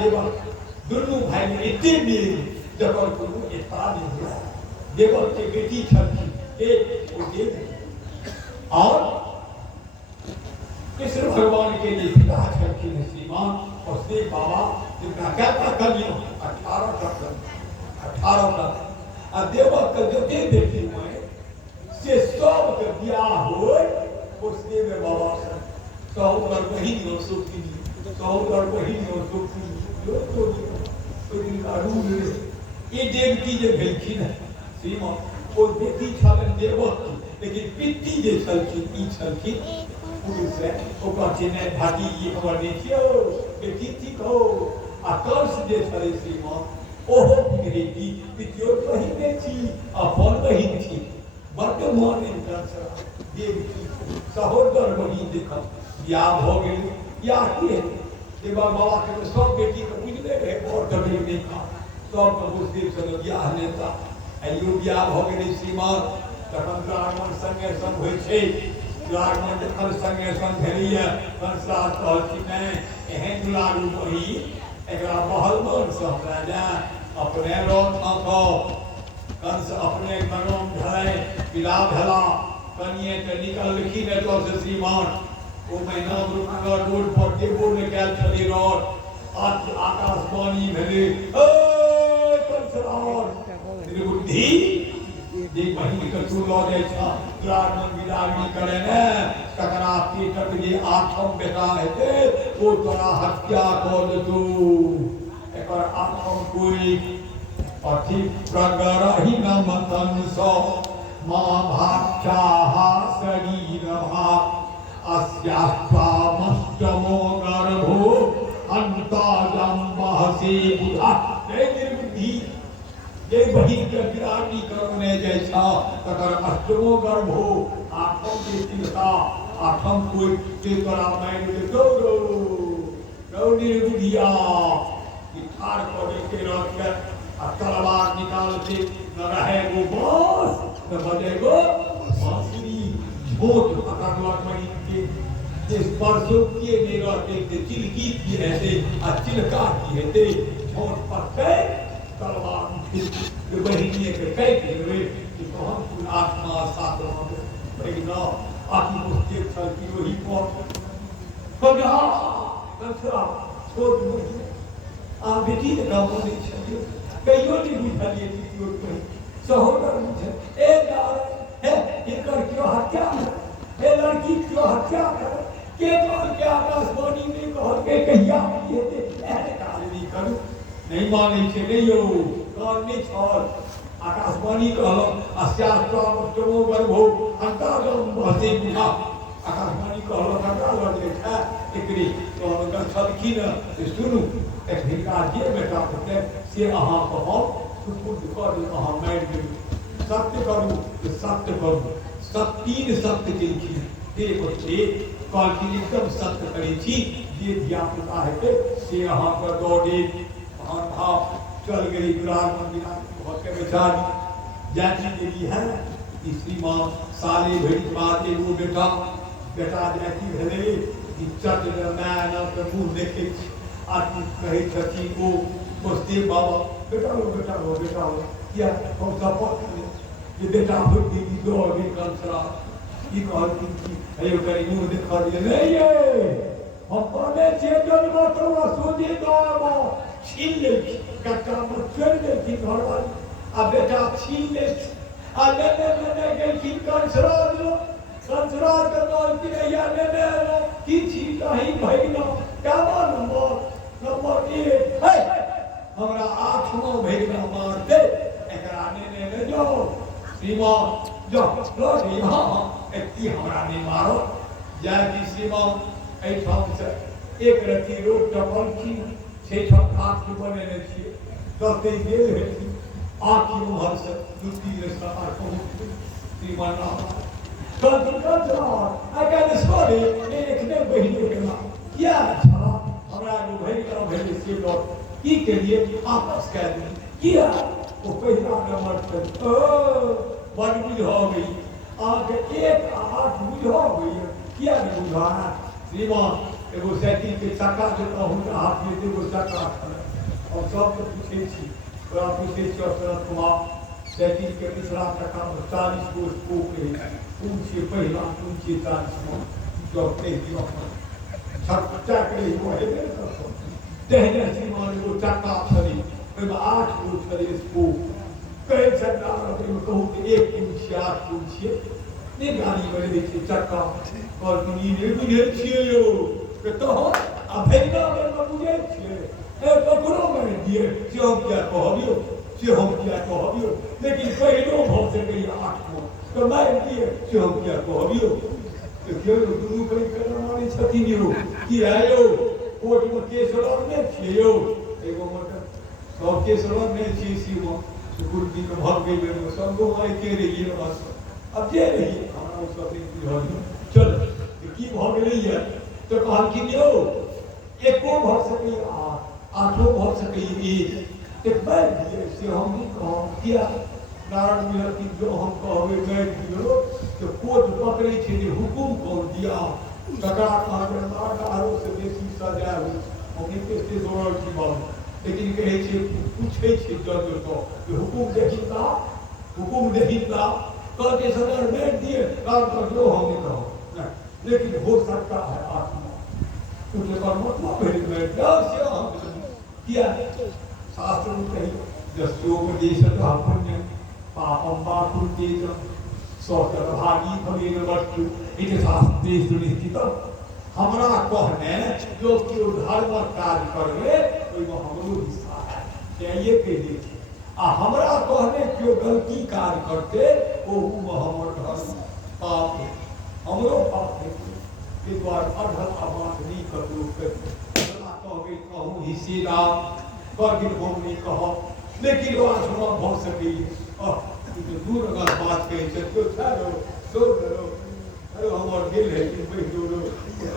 देवक दुनू भाई में एते मिल जकर कोनो एकता नहीं हुआ। देवक के बेटी छलखिन के ओ देव और कृष्ण भगवान के लिए पिता छलखिन श्रीमान वसुदेव बाबा जिनका क्या कर लियो 18 तक और देवक के जते बेटी हुए से सब के बियाह होय वसुदेव बाबा से सहोदर बहिन और सुखी सहोदर बहिन और सुखी तो इनका रूल ये देवकी जे भेलखिन सीमा ओ बेटी छलन देवक की लेकिन पित्ती जे छलखिन ई छलखिन पुरुष है ओकर चिन्ह भाटी ये खबर नहीं छियो बेटी ठीक हो आ कंस जे छले सीमा ओहो बिगड़ेगी पितियो बहिने छी अपन बहिन छी वर्तमान कंस देवकी सहोदर बहिन देखा बियाह हो गेल या की देवा बाबा के सब बेटी के बुझले रहे और जमीन नहीं था सब के बुझते चलो बियाह नेता आइयो बियाह हो गेल श्रीमान तखन दुरागमन संगे संग होय छै दुरागमन जखन संगे संग भेलिए कंसरा कहलखिन नहीं एहन दुलारू बही एकरा महलमन सब राजा अपने रोन आखो कंस अपने मनोम धरे पिला भला कनिए के निकलखिन एतो से श्रीमान ओ महीना रुकना रोड पर देवो ने क्या चली रोड आज आकाशवाणी भेले ए कंसरार बुद्धि देख बहिन के तू लो जाय छ दुरागमन विदागनी करे ने तकरा पेटक जे आठम बेटा हेते ओ तोरा हत्या कर देतू एकर आठम कोई अथि प्रगरहि नाम कंस महाभाक्षा शरीर भाग अस्यास्वामष्टमो गर्भो अंताजम बहसे बुधा निर्बुद्धि जे बहिन के विराटी करने जाय छ तकर अष्टमो गर्भो आठम के तिलका आठम कोई के तोरा माइन ले गौ निर्बुद्धिया कि ठाड़ कर के रख के आ तलवार निकाल के न रहे वो बस न बजेगो बांसुरी झोट पकड़वा मई जिस परसों किए नहीं रहते थे चिलकी की रहते और चिलका की रहते छोट पर कई तलवार जो बहिनी के कई हुए कि कौन कुल आत्मा साथ बहिना आखिर पुस्तक चल की वही पर कगा कंसरा छोड़ मुझे आ बेटी ने गाँव नहीं चाहिए कईयों ने बुझाइए किसी और सहोदर मुझे एक है इनका क्यों हत्या है लड़की क्यों हत्या कर के कौन के आकाशवाणी में कह के कहिया ये थे ऐसे काली करू नहीं माने छे नहीं हो कौन नहीं छोड़ आकाशवाणी कहलो अस्यास्त्वमो गर्भो अंतरगम बहसे बुझा आकाशवाणी कहलो कटा लड़ देखा एकरी तो अगर छलखिन सुनु एक भिका जे बेटा होते से अहाँ कहो सुपुत कर अहाँ मार देबे सत्य करू सत्य करू सब तीन सत्य केलखिन देव से कहलखिन एकदम सत्य करै छी जे धिया पुता हेतै से अहाँ के दौड़े अहाँ भाव चल गेली दुरागमन बिना घर के बेचारी जाति गेली है श्रीमान साले भरि बाद एगो बेटा जाति भेलै कि चट माय नाम के मुँह देखे आदमी कहै छथिन ओ वसुदेव बाबा बेटा हो किया हम शपथ ये बेटा बुद्धि की दो अभी कंसरा ये कहती कि अयो करी मुंह दिखा दिए नहीं ये हम पहले चेतन तो सोचे दो छीन ले कच्चा मत चल ले थी घर वाली अब बेटा छीन ले आ ले गई थी कंसरा के नाम की या ले की छी कहीं भइना क्या नंबर 1 है हमरा 8 भइना मार दे एकरा ने जो सीमा जो लोग यहाँ एक हमरा नहीं मारो जाति सीमा एठाम से एक रति रोड टपल की छे छक आँख बने ने छी दते गेल है आँख उमहर से दूसरी रास्ता पर पहुँच सीमा ना अगर सॉरी एक ने बहिनी के ना क्या था हमरा को भइला भेल से लोग की के लिए आपस कर दी किया वो पहला नंबर पर बड़ बुझ हो गई आगे एक आठ बुझ हो गई क्या नहीं बुझाना श्रीमान एगो साइकिल के चक्का देता हुनका हाथ में एगो चक्का छलै और सबके पूछे छी तोरा पूछे छी शरद कुमार साइकिल के पिछला चक्का में 40 गो स्पोक रहे कौन छियै पहिला कौन छियै 40वां जब कहि दियौ छक्का के वो हेबे करतौ तेहने श्रीमान एगो चक्का छलै ओहिमे 8 गो छलै स्पोक कहे चक्का में कहूँ कि 1 कौन छियै 8 कौन छियै नहीं गाड़ी में रहै छै चक्का और दुनिया नहीं बुझे छियै यो तो आ भेजना में बुझे छियै ए ककरो में दिए से हम क्या कहबियो लेकिन पहिलो भ सकैया 8 में तो मैं दिए से हम क्या कहबियो तो क्यों दुनू कहीं करना माने छथिन यो कि आयो कोर्ट में केस लड़ने छियै यो एगो मतलब सब केस लड़ने छियै सीमा सुकुर्दी में भाग गई में सब लोग आए के रहिए बस अब जे रहिए हमरा सब दिन बुझल चल की भ गेलै तो कहलखिन यौ एको भर सकैया 8 भर सकैया एक बैठ दिए से हम नहीं कहब किया नारायण मिलती जो हम कहबे बैठ दियो तो कोर्ट पकड़े छै जे हुकुम कौन दिया तकरा कहबे मारो से बेसी सजा हो हमनी के से जोड़ल छी बाबू लेकिन कहे छै पूछे छै जज तो हुकुम देहिता कहते सदर बैठ दिए काम कर दो हम नहीं कहो लेकिन हो सकता है आत्मा कुछ मतलब भेज बैठ जाओ से हम किया शास्त्र में कही जस्योपदेशतः पुण्यं पापं वा कुरुतेजं स्वतर्भागी भवेन वस्तु इति शास्त्रे सुनिश्चितम् हमरा कहने जो केओ धर्म कार्य करबे ओइमे हमरो हिस्सा है चाहिए कह दै छै आ हमरा कहने केओ गलती कार्य करते ओहूमे हमर धर्म पाप है हमरो पाप है ताहि दुआरे अधर्म बात नहीं करू कहबै कहूँ हिस्सेदार करगिल हम नहीं कहब लेकिन आज हम भऽ सकैए दूर अगर बात कहे तो छो अरे हमर गेल है कि बैठ दो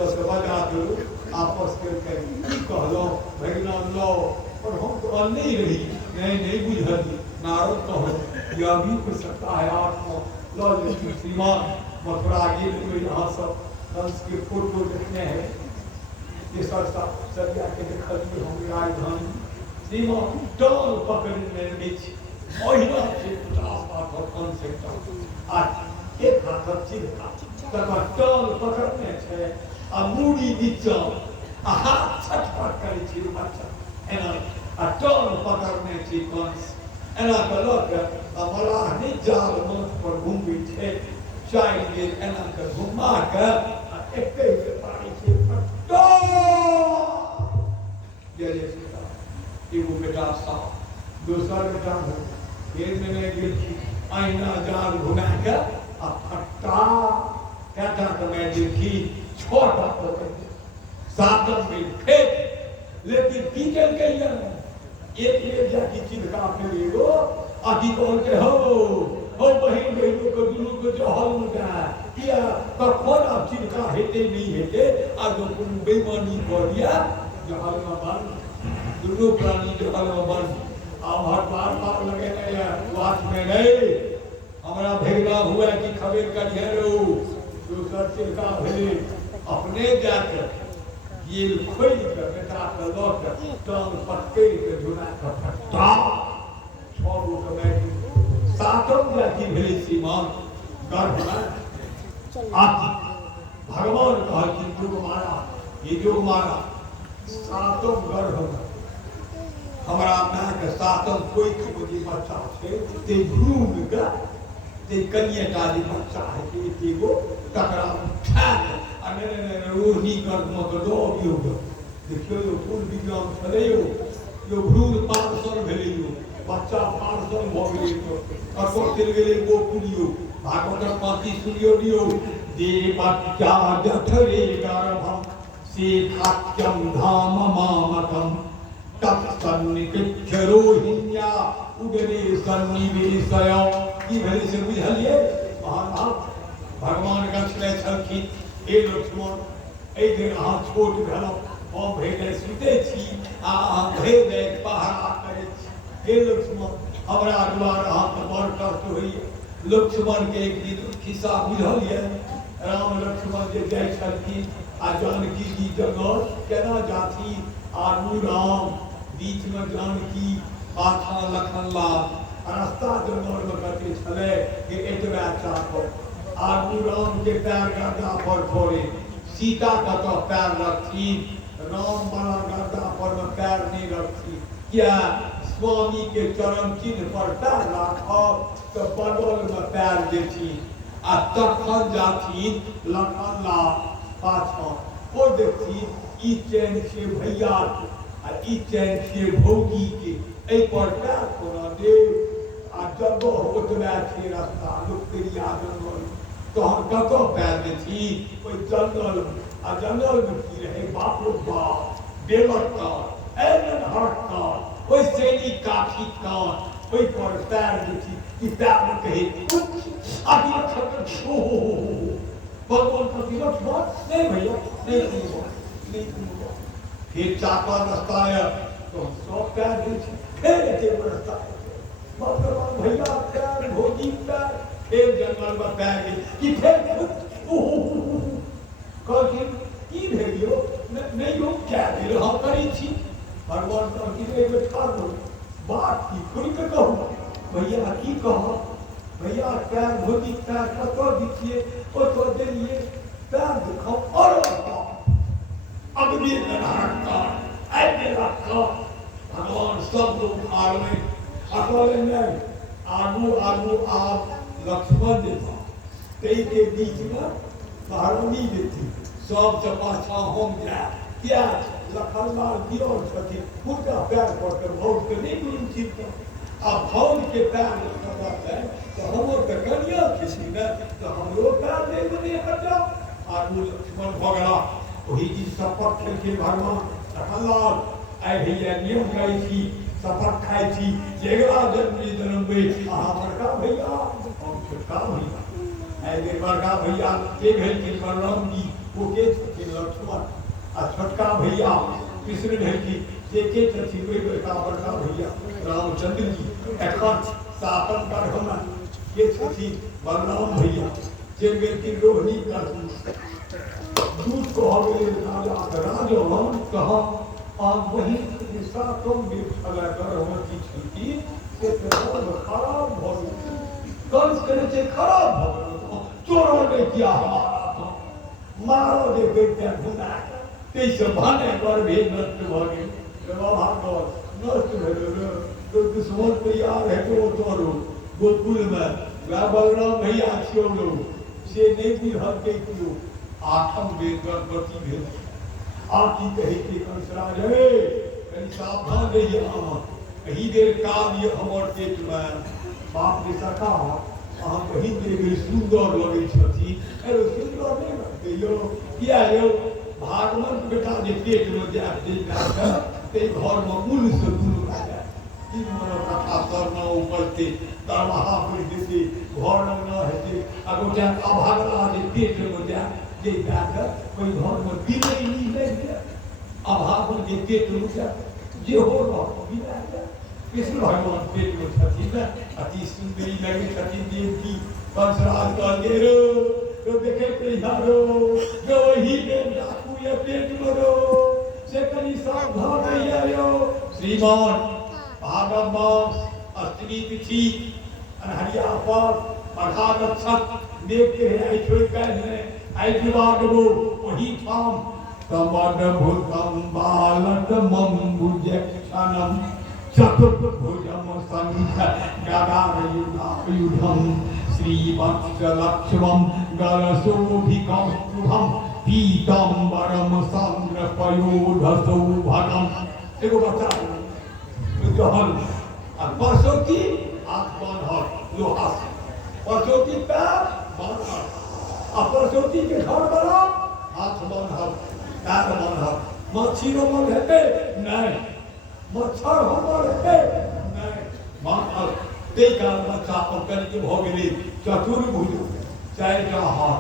से बजा दो आपस करके की कहलो भगना लो और हम तो नहीं रही नहीं बुझल नारद कहो यह भी हो सकता है आत्मा लो श्रीमान मथुरा गेल यहाँ सब कंस के फोटो देखने हैं ये सब जाके देखलिए हम राजधानी सीमा डाल पकड़ने बीच महिला से 50 बात कौन से आज एक हाथ चिरका तक डाल पकड़ने छे आ मूड़ी नीचा आ हाथ छटपट करे छी बच्चा एना आ डाल पकड़ने छी कंस एना कलक आ मलाह नहीं जाल मंच पर घूमबे छे चाइल गेल एना के घुमा के आ एके के पानी से फटो ये एगो बेटा साफ दूसरा बेटा खेल में नहीं गेल आईना जाल घुमा के आ फट्टा कहता तो मैं देखी छोटा पकड़ सातम में फेंक लेकिन कीचड़ के एक जाकी चिड़का पे एगो आकी कौन के हो बहिन बहिनों को दुनू को जहल में गया किया कखन आप चिड़का हेते नहीं हेते आ जो बेईमानी कर दिया जहल में बंद दोनों प्राणी जहल में बंद आप हर बार लगे वाच में नहीं हमारा भेगना हुआ कि खबेर का ढेरो दूसरा चिड़का भेले अपने जाकर ये खोल कर बेटा का लौट टांग पटके के जुड़ा का फटा छोड़ो के बैठ सातम जाति भेले श्रीमान गर्भ में आती भगवान कहा कि जो मारा ये जो मारा सातम गर्भ में हमारा मां के सातम कोई की मुझे बच्चा छे ते भ्रूण का ते कन्या जी बच्चा है कि एगो तकरा उठा अने रोही कर मत दो योग देखियो यो फूल विज्ञान छले यो भ्रूण 500 भेले यो बच्चा 500 भ गेलै तो कतो चल गेलै गोकुलियो भागवत पाती सुनियो दियो दे बच्चा जठरे गर्भम से खात्यम धाम मामकम तत्सन्निकृत्य रोहिण्या उदरे सन्निवेशय की भेलै से बुझलिए महाराज भगवान रचले छलखिन हे लक्ष्मण ए दिन अहाँ छोट भेलहुँ हम भेले सुते छी आ अहाँ भेले पहरा करै छी हे लक्ष्मण हमरा द्वारा अहाँ के बड़ कष्ट होइए लक्ष्मण के एक दिन खिस्सा बुझलिए राम लक्ष्मण जे जाइ छलखिन आ जानकी जी जंगल केना जाथी, आगू राम बीच में जानकी पाछा लखन लाल, रास्ता जंगल में कते छले कि एतबा चापर, आगू राम के पैर गड्ढा पर छोड़े, सीता कतऽ पैर रखी, राम बड़ा गड्ढा पर में पैर नहीं रखी, क्या स्वामी के चरण चिन्ह पर पैर राखब तो बगल में पैर देती, आ तखन जाती लखन लाल पाछा, ओ देखती ई चैन छे भैया आ ई चैन छे भौजी के, एहि पर पैर कोना देव, आ जगह ओतबा छे रास्ता लोकप्रिया जंगल, तहन कतऽ पैर देती ओहि जंगल, आ जंगल में की रहे बाप रो बाप बेलक कान एहन हट कान, ओहि सैनिक काठी कान, ओहि पर पैर देती, ई पैर में कहे आदि लक्ष्मण छो भगवान पति लक्ष्मण नहीं भैया नहीं दूंगा, फिर चापर रास्ता है तो सब पैर देती, फिर एते रास्ता भगवान भैया पैर भोगी पैर, फिर जंगल में पैर गई कि फिर कहते की भेलियो नहीं हो क्या भेल हम करी छी, भगवान कहती एक बेर ठाड़ हो बात की खुल के कहू, भैया की कहो, भैया पैर भोगी पैर कतऽ दीजिए ओतऽ देलिए, पैर दिखाओ और अग्नि भगवान सब लोग उखाड़ में अकेले नहीं, आगू आगू आप लक्ष्मण देता कई के बीच में महारानी देती, सबसे पाछा हम जाए क्या लखन लाल दियो छथि पूरा पैर पर भौज के नहीं दूर चिंता, अब भौज के पैर है तो हमरो तो कनिया किसी ने तो हमरो पैर दे देने हट जाओ, आगू लक्ष्मण भगला वही दिन शपथ खेल के भगवान लखन लाल आए भैया नियम गाई थी शपथ खाई थी, अगला जन्म में अहाँ बड़का भैया हम छोटका भैया, आए बड़का भैया के भेल के बलराम जी वो के लक्ष्मण, आ छोटका भैया कृष्ण भेल के छथिन वही बड़का भैया रामचंद्र जी, एखन शासन पर हम के छथिन बलराम भैया, जे व्यक्ति रोहिणी करथुन दूध कहबे राजा राजन कहा आप वही सातों में छला कर हम की छुट्टी से तो खराब भ कंस करे से खराब भ चोरों ने किया हमारा तो मारो दे बेटा भुना तेज भाने पर भी नष्ट भ गए, भागवत नष्ट भेल तो दुश्मन तैयार है तो तोरो गोकुल में बलराम भैया छियो से नहीं बुझल के कियो, आठम वेद गणपति भेल आकी कहे के कंसराज हे कहीं सावधान रहिए, हम कहीं देर काव्य हमर पेट में बाप ने सखा अहाँ कहीं देर सुंदर लगे छथि, अरे सुंदर नहीं लगते यो किया यो भागवत बेटा जे पेट में जाए ते घर में मूल से दूर रह जाए, तीन मन कथा करना ऊपर से दरवाहा पर देते घर न हेते, अगोटा अभागला जे पेट में जाए जे जाकर कोई घर में बिगड़ी नहीं लगे, अभाव में जे पेट में जाए जे हो रहा बिना जाए, कृष्ण भगवान पेट में छथिन अति सुंदरी लगे छथिन देवकी, कंसराज कहले रो तो देखे प्रियारो जो ही के डाकू ये पेट में रो से कनी सावधान रहियो, श्रीमान भागवत अष्टमी तिथि अनहरिया पर अघारक्षक देख के है छोड़ के आई दिवागो वही ठाम समद भूतम बालक मंबुजक्षणम चतुर्भुजम संख गदायुधम श्रीवत्स लक्ष्मम गलशोभिकौस्तुभम पीतांबरम संग्रपयोधसौभगम, एगो बच्चा जहल परसोती हाथ बांधल लोहा परसोती पैर बांधल, परसोती के घर बना हाथ बांधल पैर बांधल, मच्छी रोमल हेते नहीं मच्छर हमर हेते नहीं बांधल, ते काल बच्चा पकड़ के भ गेली चतुर्भुज चारिटा हाथ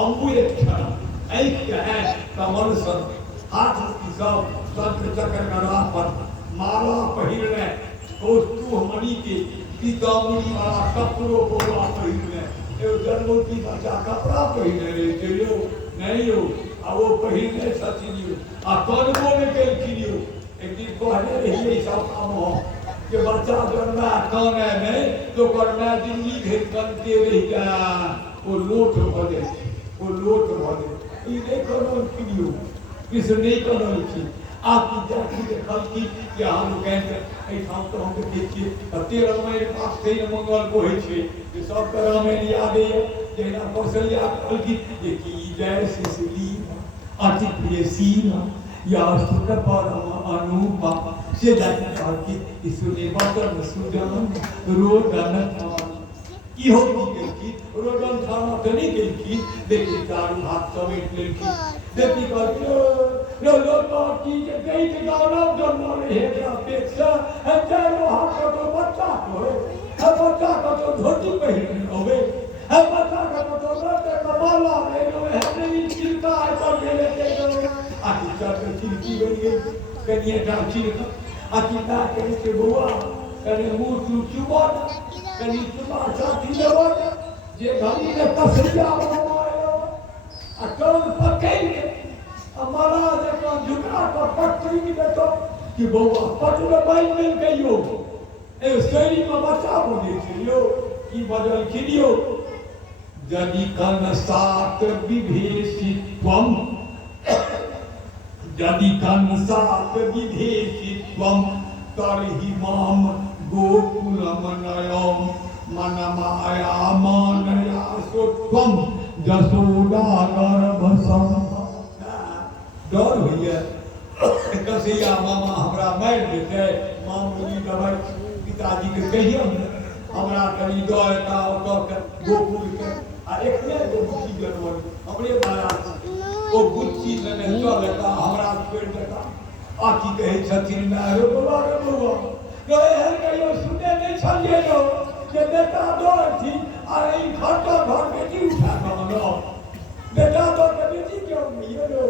अंबुज क्षण ऐख है कमल सन हाथ की सब शंख चक्र गदा पर माला पहिरने कौस्तुभ मणि के पीताम्बरी वाला कपड़ो बोला पहिरने एगो गर्भवती बच्चा कपड़ा पहिने रहे थे यो नहीं हो आ वो पहिने छथिन यो आ कनबो ने केलखिन यो एक दिन कहने रहिए सब काम हो कि बच्चा जन्मा काने नहीं तो करना जिंदगी भर कनते रह जा वो लोट भजे वो लोट भजे ई नहीं कनल कियो किस नहीं कनल की आपकी जाति देखल की कि हम कहते ए ठाम तो हम देखिए 13 महीने पास थे मंगल को है छे कि सब तरह में याद है जेना कौशल्या कहल की ये की जय सिसली अति प्रिय सीमा या सुख परम अनुपा से जाति कहल की ईश्वरी बचन सुजन रोदन की होती की रोदन खाना तो नहीं की देखी चारू हाथ समेट लेकी देखी कहती लो की जे गई के गांव जन्म रहे है अपेक्षा है चारों हाथ का तो बच्चा को है बच्चा का तो धोती पहन होवे है बच्चा का तो रोटे कमाला है है नहीं चिंता है पर गेले के आखिर चार चिंती बन गई कनिए डाची आखिर ना के बुआ कने मुंह चुबन कनी चुबा साथी लेवन जे घड़ी ने कसरिया बनायो आ कौन पकड़ के हमारा देखो झुका तो पटरी की देखो कि बउआ पटरे बाई मिल गयो ए शरीर में बच्चा बने छियो की बदल खिलियो जदि कन सात विभेषित्वम जदि कन सात विभेषित्वम तरहि माम गोकुलमनयम मनमाया मानया सुत्वम जसोदा गर्भसम डर भैया कसैया मामा हमरा मारि देते मामूली दवाई पिताजी के कहियो हमरा कनी दौड़ता ओकर गोकुल के आ एकने गो बुच्ची जनवर हमरे बारा ओ बुच्ची लेने चलता हमरा छोड़ देता आ की कहे छथिन ना रे बाबा रे बाबा कहे हर कहियो सुने नहीं छलिए नो जे बेटा दौड़ थी आ ई घाटा घर बेटी उठा कमनो बेटा तो बेटी क्यों मियो लो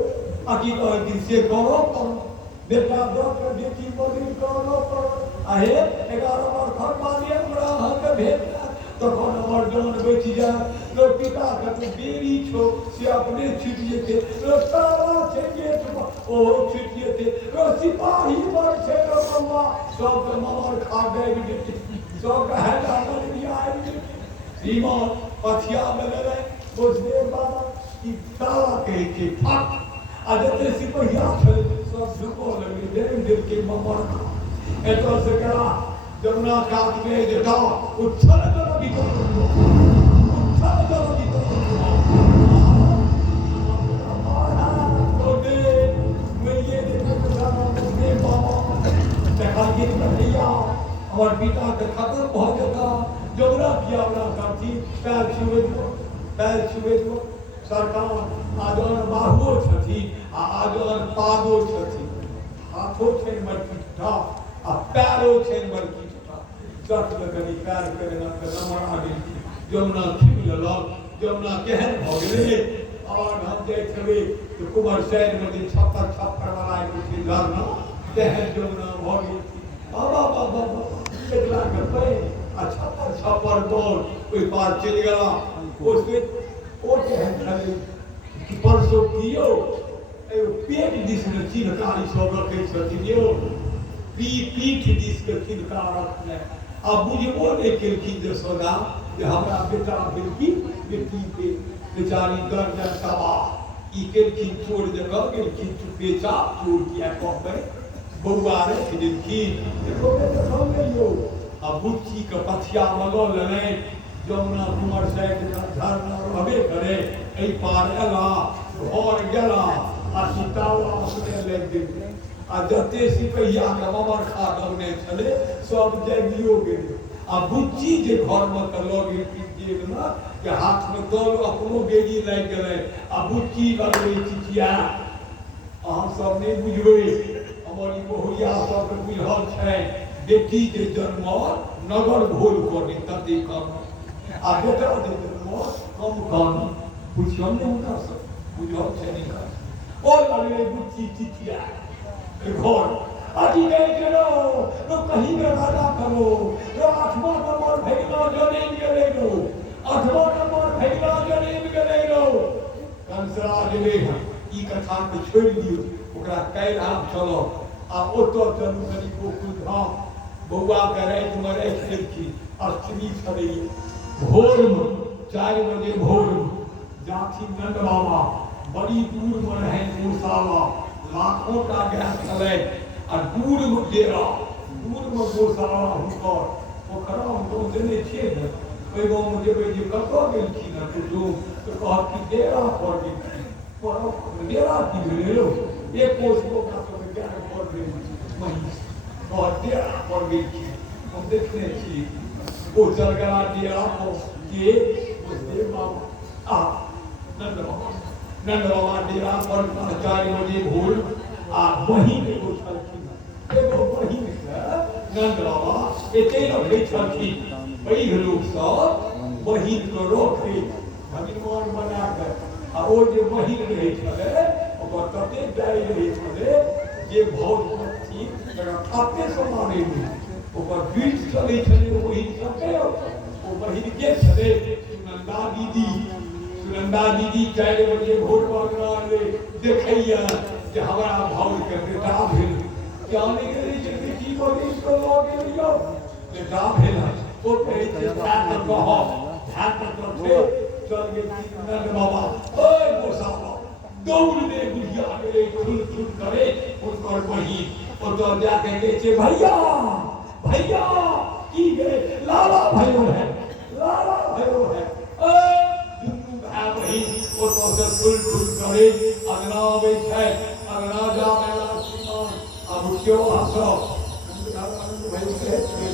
आकी कहे कि से करो बेटा दो के बेटी बड़ी करो आहे 11 बार घर मानिए बड़ा हक भेद तो कौन हमर जन बेची जा लो पिता का तो बेरी छो से अपने छिटिए थे लो सारा छिटिए ओ छिटिए थे लो सिपाही पर छे लो बाबा सब मार खा गए बेटी सब है दादा भी आई सीमा पछिया में ले बोझे बाबा की ताला के फट आदते सिपाही आखिर सब झुको लगे देर के ममर एतो से करा जमुना काट में देखा उछल जरा भी को उछल जरा भी को तो दे मैं ये देखो जाना मुझे बाबा देखा कि भैया और पिता के खत्म हो जाता जमुना किया बना करती पैर छुए दो सरकार आदर बाहुओ छथी आ आदर पादो छथी हाथों छे मरकी था आ पैरो छे मरकी था जट लगनी पैर करे ना नमर आगे जमुना खिल लग जमुना केहन भ गेले और हम देखबे तो कुमार सैन में दिन छप्पर वाला कुछ लड़ना तेहन जमुना भ गेल बाबा बाबा एकला के पे आ छप्पर बोल कोई पार चल गया उसके ओ केहन खले कि परसो कियो ए पेट दिस में चिनकारी सब रखे छथिन यो पीठ दिस के चिनकार रखने अब बुझबो नहीं केलखिन जे सदा जे हमरा बेटा बेटी बेटी पे बेचारी दर्जन सवा ई केलखिन छोड़ जगह केलखिन बेचा छोड़ किया कहबे बउआ रे केलखिन देखो बेटा हम यो अब बुच्ची के पथिया मगल लेने जमुना कुमार साइड झरना रहबे करे एहि पार एला घर गेला आ सीतावा अपने लग गेल आ जते सिपहिया के ममर खा दौने छले सब जगियो गेल आ बुच्ची जे घर में त लगे गेल ना के हाथ में दल अपनो बेड़ी लग गेले आ बुच्ची लगले चिचिया अहाँ सब नहीं बुझबे हमारी बहुरिया सब बुझल छै बेटी के जन्म नगर भोल करनी तते कम आ बेटा जे जन्म कम कम बुझल नहीं उनका सब बुझल छै नहीं का और लगले बुच्ची चिचिया घर आदि गए चलो तो कहीं में वादा करो तो 8वां नंबर भेजना जो नहीं गेले लो 8वां नंबर स्थान पे छोड़ दियो ओकरा कैलाश चलो आ ओतो चलू कनी गोकुल धाम बौआ के रात में राख देलखिन अष्टमी छलै भोर में 4 बजे भोर में जाठी नंद बाबा बड़ी दूर में रहे गोशाला लाखों का गाय चले आ दूर में डेरा दूर में गोशाला हुनकर ओकरा हम देने छियै ने ओहि गाँव में जेबै जे कतऽ गेलखिन हँ कुटुम तऽ कहत कि डेरा पर गेलखिन डेरा की भेलै यौ एक कोस ओकरा सबके गाय पर गेल महिष कहत डेरा पर गेलखिन हम देखने छी ओ चल गेला डेरा पर के देव बाबा नंद बाबा डेरा पर 4 बजे भोर आ बहिन एगो छलखिन एगो बहिन नंद बाबा एते रखै छलखिन पैघ लोक सब बहिन के रखे भगवान बना के आ ओ जे बहिन रहै छलै ओकर तते डारि रहै छलै जे भौज पत्नी तकरा थापे से मारै ओकर पीठ चलै छलै ओ बहिन सबके ओ बहिन के छलै सुनंदा दीदी 4 बजे भोर में देखैया जे हमरा भौज के बेटा भेल जाने गेलै जे बेटी बहिन के लऽ गेलियौ बेटा भेल ओ कहै छै ध्यान कहब ध्यान करते चल गेल नंद बाबा ओए गोसावा दौड़ दे बुढ़िया गेलै खुल करे उनकर बहिन ओतऽ जाके कहै छै भैया भैया की गे लाला भयो है दुनू भाई बहिन ओतऽ से खुल करे अगना अबै छै अगना जा मेला श्रीमान अब क्यों हंसो भयो कहै छै